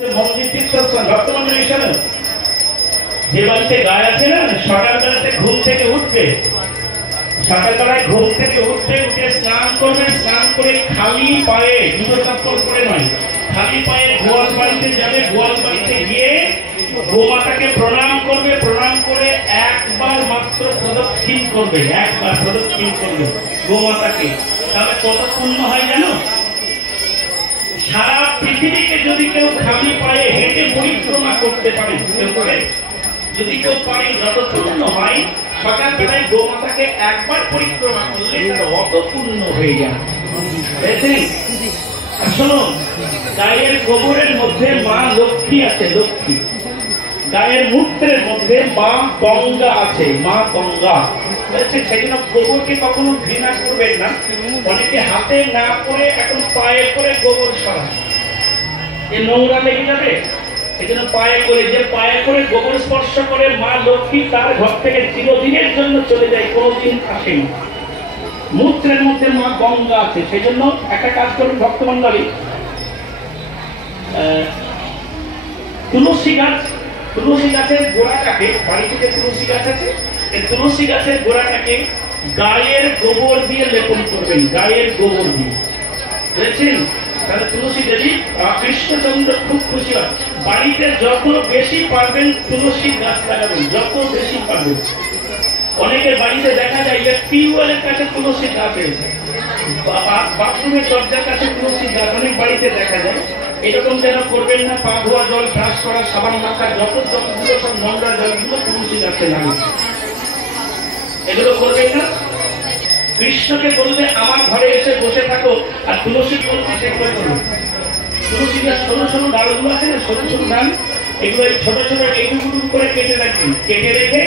মন্দির তীর্থস্থান ভক্তমন্ডলী শোনো, যে বাড়িতে গায়ে আছে না, সকালবেলাতে ঘুম থেকে উঠবে, সকালবেলায় ঘুম থেকে উঠে স্নান করবে, স্নান করে খালি পায়ে, জুতো চপ্পল করে নয়, খালি পায়ে গোয়াল বাড়িতে যাবে, গোয়াল বাড়িতে গিয়ে গোমাতাকে প্রণাম করবে, প্রণাম করে একবার মাত্র প্রদক্ষিণ করবে, একবার প্রদক্ষিণ করবে গোমাতাকে। তাহলে কত পুণ্য হয় জানো? সারা পৃথিবীকে যদি কেউ খালি পায়ে হেঁটে পরিক্রমা করতে পারে, যদি কেউ পারে, যত পূর্ণ হয়। সকালবেলায় গোমাতাকে একবার পরিক্রমা করলে তার অত পূর্ণ হয়ে যায়। শোনো, গায়ের গোবরের মধ্যে মা লক্ষ্মী আছে, লক্ষ্মী। গায়ের মূত্রের মধ্যে মা গঙ্গা আছে, মা গঙ্গা। সেই জন্য গোবরকে কখনো ঘৃণা করবেন না। অনেকে হাতে না করে এখন পায়ে করে গোবর সরায়, এ নোংরা লেগে যাবে। এই জন্য পায়ে করে, যে পায়ে করে গোবর স্পর্শ করে মা লক্ষ্মী তার ঘর থেকে চিরদিনের জন্য চলে যায়, কোনোদিন আসেনি। মূত্রের মধ্যে মা গঙ্গা আছে। সেই জন্য একটা কাজ করুন ভক্তমন্ডলী, তুলসী গাছ, তুলসী গাছের গোড়াটাকে, বাড়িতে যে তুলসী গাছ আছে, এই তুলসী গাছের গোড়াটাকে গায়ের গোবর দিয়ে লেপন করবেন, গায়ের গোবর দিয়ে, বুঝেছেন? তাহলে তুলসী দেবী কৃষ্ণচন্দ্র খুব খুশি হয়। বাড়িতে যত বেশি পারবেন তুলসী গাছ লাগাবেন, যত বেশি পারবেন। অনেকের বাড়িতে দেখা যায় যে টিউবওয়েলের কাছে তুলসী গাছ হয়েছে, বাথরুমের দরজার কাছে তুলসী গাছ অনেক বাড়িতে দেখা যায়। এরকম যেন করবেন না। পা ধোয়া জল, ব্রাশ করা, সাবান মাখা, যতগুলো সব নোংরা জলগুলো তুলসী গাছে লাগে, এগুলো করবেন না। কৃষ্ণকে বলবে আমার ঘরে এসে বসে থাকো, আর তুলসী বলবে সেগুলো করো। তুলসী গাছ সরু সরু ডালগুলো আছে না, সরু সরু ডাল, এগুলো ছোট ছোট এইটুকু করে কেটে রাখবেন। কেটে রেখে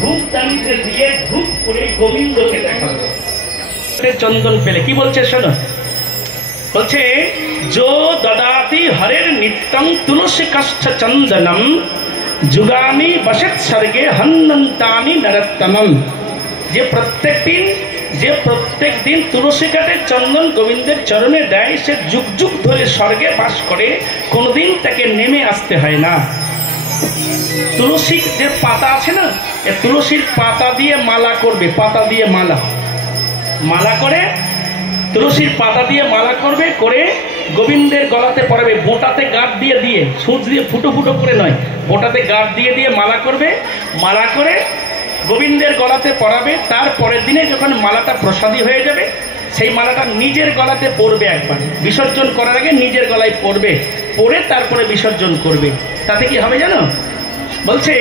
ধূপ দানিতে দিয়ে ধূপ করে গোবিন্দকে দেখাবে। চন্দন পেলে কি বলছে শোনো, বলছে যো দদাতি হরের নিত্যং তুলসী কাষ্ঠ চন্দনম যুগানি বসেত স্বর্গে হন্নন্তানি নরত্তমম। যে প্রত্যেক দিন তুলসী কাঠে চন্দন গোবিন্দের চরণে দেয়, সে যুগ যুগ ধরে স্বর্গে বাস করে, কোনদিন তাকে নেমে আসতে হয় না। তুলসী যে পাতা আছে না, এই তুলসীর পাতা দিয়ে মালা করবে, পাতা দিয়ে মালা করে, তুলসীর পাতা দিয়ে মালা করবে, করে গোবিন্দের গলাতে পরাবে, বোটাতে গাঁট দিয়ে সুচ দিয়ে ফুটো ফুটো করে নয়, বোটাতে গাঁট দিয়ে মালা করবে। মালা করে গোবিন্দের গলাতে পরাবে। তার পরের দিনে যখন মালাটা প্রসাদী হয়ে যাবে, সেই মালাটা নিজের গলাতে পরবে, একবার বিসর্জন করার আগে নিজের গলায় পরবে, পরে তারপরে বিসর্জন করবে। তাতে কি হবে জানো? বলছে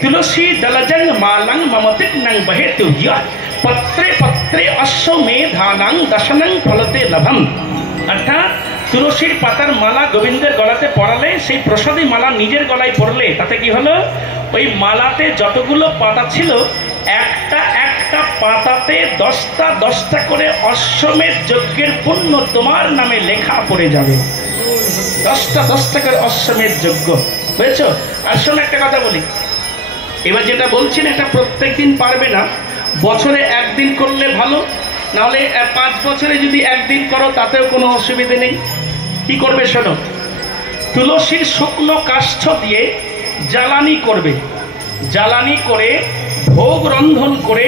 তুলসী দলজং মালাং মমতিক নং বহেতু পত্রে পত্রে অশ্বমেধানাং দশনং ফলতে লভম। অর্থাৎ তুলসীর পাতার মালা গোবিন্দের গলাতে পরালে, সেই প্রসাদী মালা নিজের গলায় পরলে, তাতে কি হলো? ওই মালাতে যতগুলো পাতা ছিল, একটা একটা পাতাতে 10টা করে অশ্বমেধ যজ্ঞের পুণ্য তোমার নামে লেখা পড়ে যাবে। 10টা করে অশ্বমেধ যজ্ঞ, বুঝেছ? আর শোনো একটা কথা বলি, এবার যেটা বলছি না, এটা প্রত্যেক দিন পারবে না, বছরে একদিন করলে ভালো, নাহলে 5 বছরে যদি একদিন করো তাতেও কোনো অসুবিধে নেই। কি করবে শোনো, তুলসীর শুকনো কাষ্ঠ দিয়ে জ্বালানি করবে, জ্বালানি করে ভোগ রন্ধন করে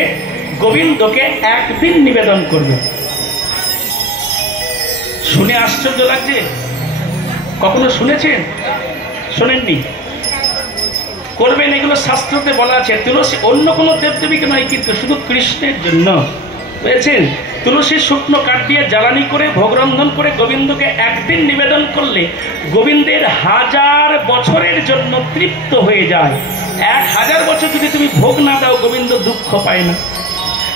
গোবিন্দকে একদিন নিবেদন করবে। শুনে আশ্চর্য লাগছে? কখনো শুনেছেন? শোনেননি? করবেন, এগুলো শাস্ত্রতে বলা আছে। তুলসী অন্য কোনো দেবদেবীকে নয়, কিন্তু শুধু কৃষ্ণের জন্য, বুঝেছেন? তুলসীর শুকনো কাঠ দিয়ে জ্বালানি করে ভোগ রন্ধন করে গোবিন্দকে একদিন নিবেদন করলে গোবিন্দের 1000 বছরের জন্য তৃপ্ত হয়ে যায়। 1000 বছর যদি তুমি ভোগ না দাও, গোবিন্দ দুঃখ পায় না।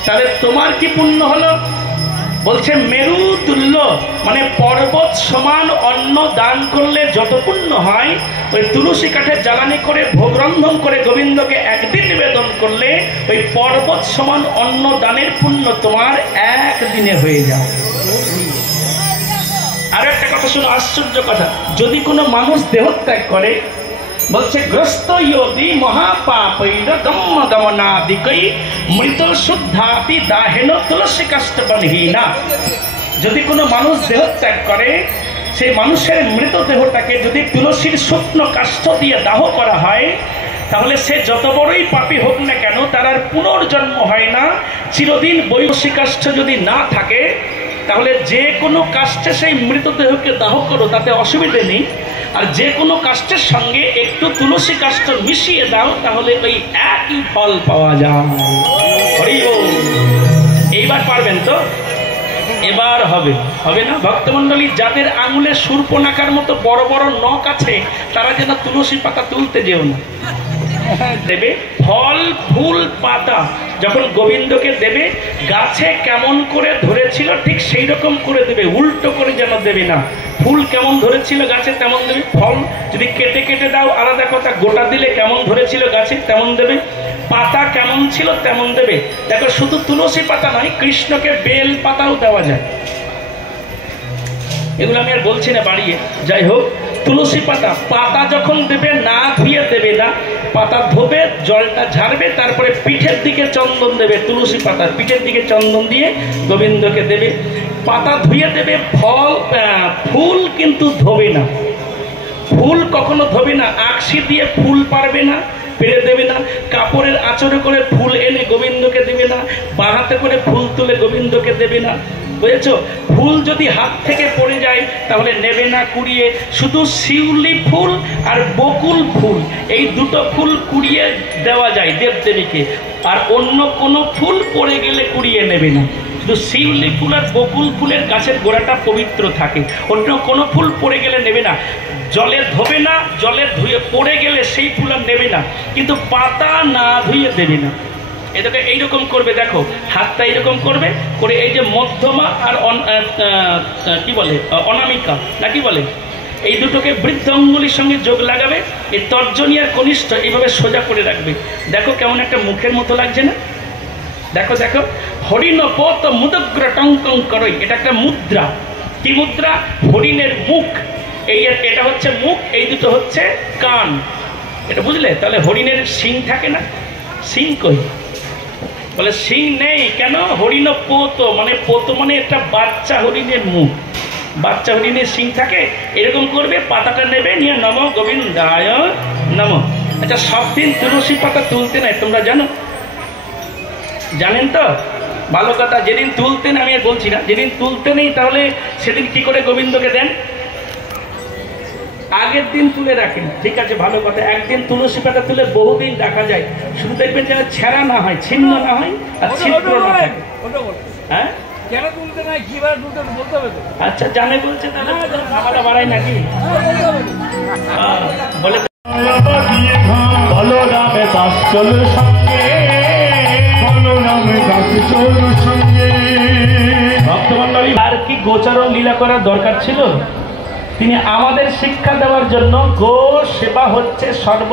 তাহলে তোমার কি পুণ্য হলো? বলছে মেরু তুল্য, মানে পর্বত সমান অন্ন দান করলে যত পুণ্য হয়, ওই তুলসী কাঠের জ্বালানি করে ভোগ রন্ধন করে গোবিন্দকে একদিন নিবেদন করলে ওই পর্বত সমান অন্ন দানের পুণ্য তোমার একদিনে হয়ে যায়। আর একটা কথা শোনো, আশ্চর্য কথা, যদি কোনো মানুষ দেহত্যাগ করে, বলছে গ্রস্ত ইয়োদি মহাপাপৈর গম্ম গমনাদিকై মৃত শুদ্ধাতি দাহেন তুলসী কাষ্ঠ বনহীনা। যদি কোনো মানুষ দেহত্যাগ করে, সেই মানুষের মৃতদেহটাকে যদি তুলসীর শুকনো কাষ্ঠ দিয়ে দাহ করা হয়, তাহলে সে যত বড়ই পাপী হোক না কেন তার আর পুনর্জন্ম হয় না। চিরদিন বৈশী কাষ্ঠ যদি না থাকে, তাহলে যে কোনো কাষ্ঠে সেই মৃতদেহকে দাহ করো, তাতে অসুবিধে নেই। আর যে কোনো কাষ্ঠের সঙ্গে একটু তুলসী কাষ্ঠ মিশিয়ে দাও, তাহলে ওই একই ফল পাওয়া যায়। হরি বল। এইবার পারবেন তো? এবার হবে হবে না? ভক্তমণ্ডলী, যাদের আঙুলে শূর্পণখার মতো বড় বড় নখ আছে, তারা যেন তুলসী পাতা তুলতে যেও না। দেবে ফল ফুল পাতা যখন গোবিন্দকে দেবে, গাছে কেমন করে ধরেছিল ঠিক সেই রকম করে দেবে, উল্টো করে যেন দেবে না। ফুল কেমন ধরেছিল গাছে তেমন দেবে, ফল যদি কেটে কেটে দাও আলাদা কথা, গোটা দিলে কেমন ধরেছিল গাছে তেমন দেবে, পাতা কেমন ছিল তেমন দেবে। দেখো, শুধু তুলসী পাতা নয়, কৃষ্ণকে বেল পাতাও দেওয়া যায়। এগুলো আমি আর বলছি না বাড়িয়ে। যাই হোক, তুলসী পাতা পাতা যখন দেবে না ধুয়ে দেবে না, পাতা ধোবে, জলটা ঝাড়বে, তারপরে পিঠের দিকে চন্দন দেবে। তুলসী পাতার পিঠের দিকে চন্দন দিয়ে গোবিন্দকে দেবে। পাতা ধুয়ে দেবে, ফুল কিন্তু ধোবে না। ফুল কখনো ধোবে না, আকশি দিয়ে ফুল পারবে না, পেরে দেবে না। কাপড়ের আঁচড়ে করে ফুল এনে গোবিন্দকে দেবে না। বাঁ হাতে করে ফুল তুলে গোবিন্দকে দেবে না। বুঝেছ? ফুল যদি হাত থেকে পড়ে যায় তাহলে নেবে না কুড়িয়ে। শুধু শিউলি ফুল আর বকুল ফুল, এই দুটো ফুল কুড়িয়ে দেওয়া যায় দেবদেবীকে। আর অন্য কোনো ফুল পড়ে গেলে কুড়িয়ে নেবে না। শুধু শিউলি ফুল আর বকুল ফুলের গাছের গোড়াটা পবিত্র থাকে, অন্য কোনো ফুল পড়ে গেলে নেবে না। জলে ধোবে না, জলে ধুয়ে পড়ে গেলে সেই ফুল আর নেবে না। কিন্তু পাতা না ধুয়ে দেবে না। এটাকে এইরকম করবে, দেখো হাতটা এইরকম করবে করে, এই যে মধ্যমা আর কি বলে অনামিকা না কি বলে, এই দুটোকে বৃদ্ধ অঙ্গুলির সঙ্গে যোগ লাগাবে। এই তর্জনী আর কনিষ্ঠ এইভাবে সোজা করে রাখবে। দেখো কেমন একটা মুখের মতো লাগছে না? দেখো দেখো, হরিণ পত মুদগ্র টঙ্কং করই, এটা একটা মুদ্রা। কি মুদ্রা? হরিণের মুখ। এটা হচ্ছে মুখ, এই দুটো হচ্ছে কান। এটা বুঝলে? তাহলে হরিণের শিং থাকে না? শিং কই? বলে শিং নেই কেন? হরিণ পোত, মানে পোত মানে একটা বাচ্চা হরিণের মুখ। বাচ্চা হরিণের শিং থাকে। এরকম করবে, পাতাটা নেবে, নিয়ে নম গোবিন্দায় নম। আচ্ছা, সব দিন তুলসী পাতা তুলতে নাই, তোমরা জানো? জানেন তো? ভালো কথা। যেদিন তুলতেন, আমি আর বলছি না, যেদিন তুলতে নেই তাহলে সেদিন কি করে গোবিন্দকে দেন? আগের দিন তুলে রাখেন, ঠিক আছে, ভালো কথা। একদিন তুলসী পাতা তুলে বহুদিন রাখা যায়, শুধু দেখবেন যেন ছেঁড়া না হয়, ছিন্ন না হয় আর ছিদ্র না থাকে। হ্যাঁ, আচ্ছা, জানে বলছে, তাহলে ভাড়া বাড়াই নাকি? বলে আর কি গোচারণ লীলা করার দরকার ছিল? তিনি আমাদের শিক্ষা দেওয়ার জন্য গো সেবা হচ্ছে সর্ব